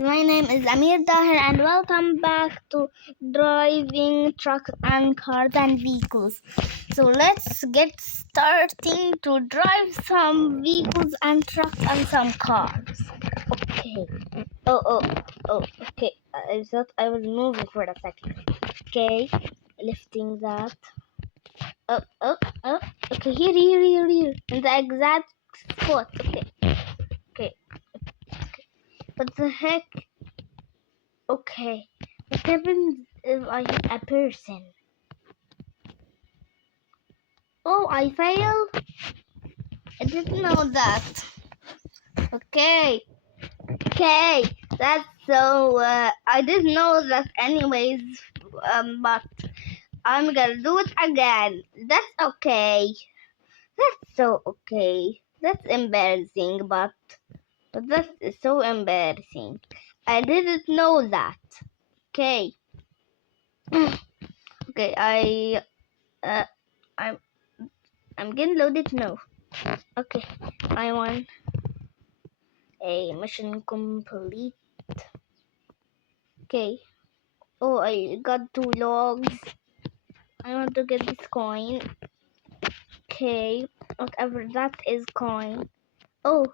My name is Amir Dahir and welcome back to Driving Trucks and Cars and Vehicles. So let's get starting to drive some vehicles and trucks and some cars. Okay. Okay. I thought I was moving for a second. Okay. Lifting that. Oh. Okay, here. In the exact spot. Okay. What the heck? Okay. What happens if I hit a person? Oh, I fail? I didn't know that. Okay. That's so, I didn't know that anyways, but I'm gonna do it again. That's okay. That's so okay. That's embarrassing, but that is so embarrassing. I didn't know that. Okay. Okay, uh, I'm getting loaded now. Okay, I won a mission complete. Okay. Oh, I got 2 logs. I want to get this coin. Okay, whatever that is coin. Oh,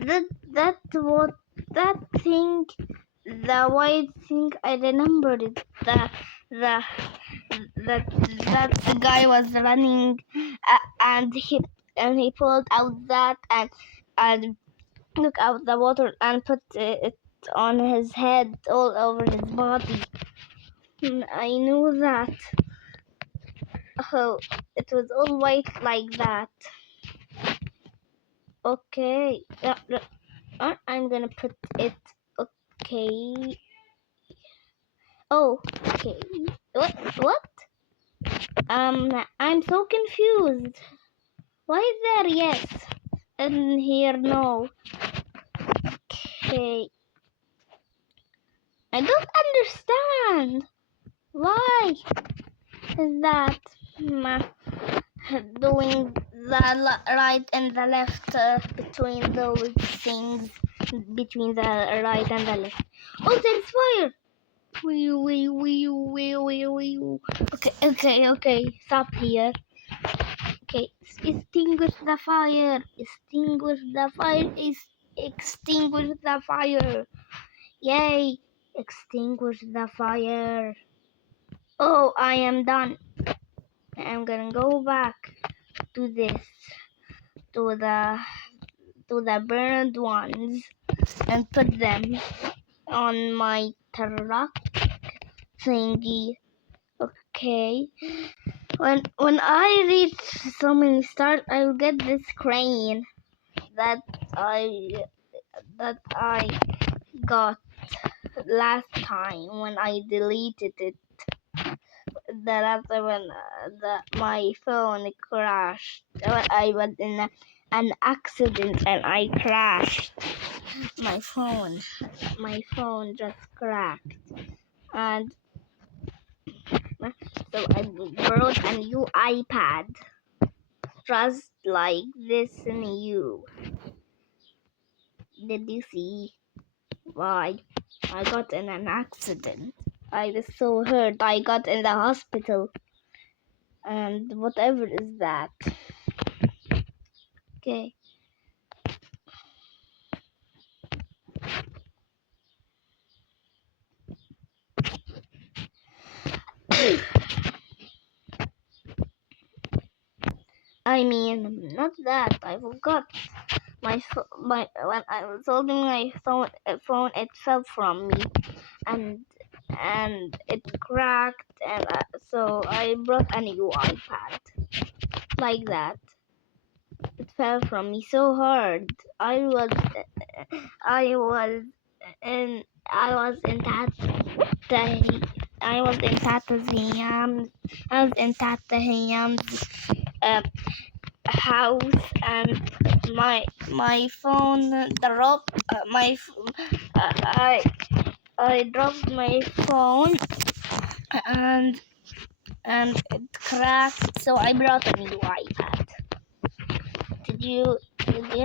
that thing, the white thing. I remembered it. The that the guy was running, and he pulled out that and took out the water and put it on his head, all over his body. I knew that. Oh, it was all white like that. Okay, I'm gonna put it. Okay. Oh, okay. What? I'm so confused. Why is there yes and here no? Okay. I don't understand. Why is that doing the right and the left between those things, between the right and the left? Oh, there's fire! Okay. Stop here. Okay, extinguish the fire. Extinguish the fire. Yay! Extinguish the fire. Oh, I am done. I'm gonna go back to this, to the burned ones, and put them on my truck thingy. Okay. When I reach so many stars, I'll get this crane that I got last time when I deleted it. That's when my phone crashed. I was in an accident and I crashed. My phone just cracked, and so I brought a new iPad, just like this new. Did you see? Why? I got in an accident. I was so hurt. I got in the hospital. And whatever is that. Okay. I mean, not that. I forgot. When I was holding my phone, it fell from me, and it cracked, and so I brought a new iPad, like that. It fell from me so hard. I was in Tatahiam's house, and my phone dropped. I dropped my phone, and it cracked. So I brought a new iPad. Did you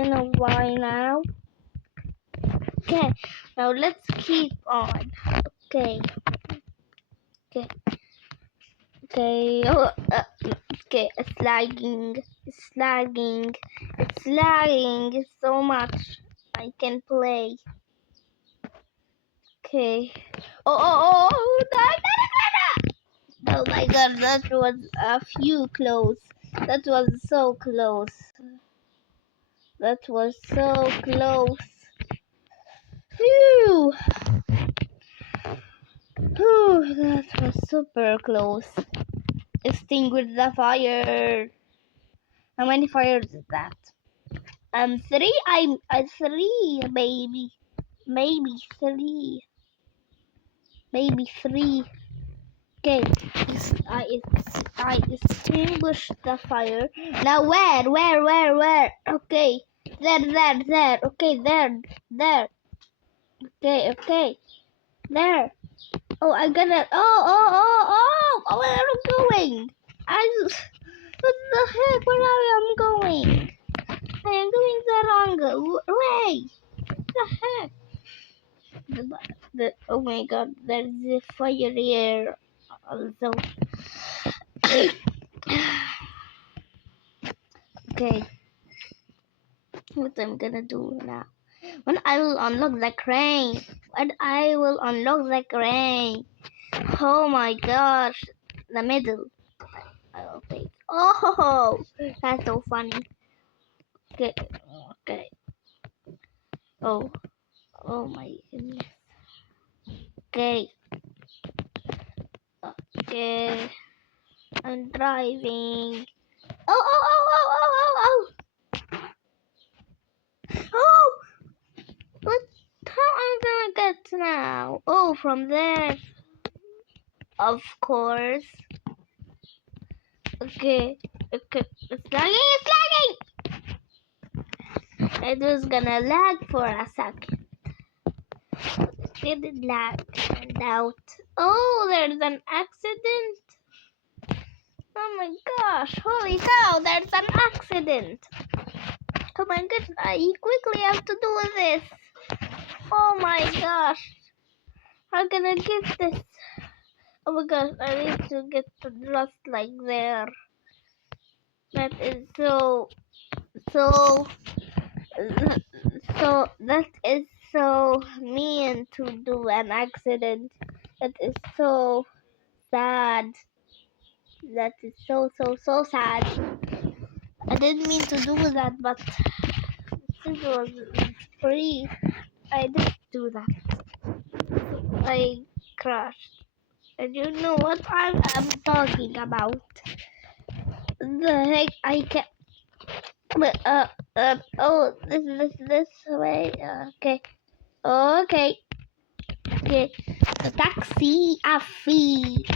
know why now? Okay, Now let's keep on. Okay. Okay. Okay. Oh, okay. It's lagging. It's lagging. It's lagging so much. I can play. Okay. Oh, oh my god, that was a few close. That was so close. That was so close. Phew! Whew, that was super close. Extinguish the fire. How many fires is that? Three. I'm three, baby. Maybe three. Maybe three. Okay. I extinguished the fire. Now where? Okay. There. Okay, there. Okay. There. Oh, I got it. Oh, where am I going? What the heck? Where am I going? I am going the wrong way. What the heck? Oh my god, there's a fire here also. Okay, what I'm gonna do now? When I will unlock the crane. Oh my gosh, the middle. I will take. Oh, that's so funny. Okay. Oh my goodness. Okay. I'm driving. Oh. Oh, what? How am I gonna get now? Oh, from there. Of course. Okay. It's lagging. It was gonna lag for a second. It did lag and out. Oh, there's an accident. Oh my gosh, holy cow, there's an accident. Oh my goodness, I quickly have to do this. Oh my gosh, how can I get this? Oh my gosh, I need to get the just like there. That is so that is so mean to do an accident. That is so sad. That is so sad. I didn't mean to do that, but since it was free, I did do that. I crashed. And you know what I'm talking about. The heck, I can't. Oh, this way. Okay. The taxi fee.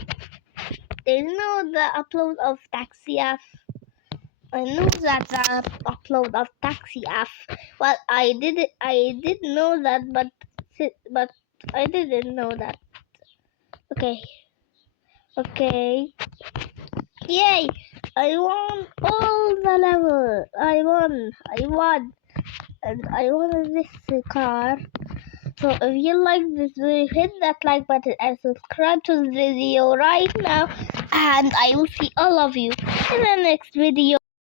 Do you know the upload of taxi app? I knew that the upload of taxi app. Well, I did know that, but I didn't know that. Okay. Yay! I won all the level. I won, and I won this car. So if you like this video, hit that like button and subscribe to the video right now. And I will see all of you in the next video.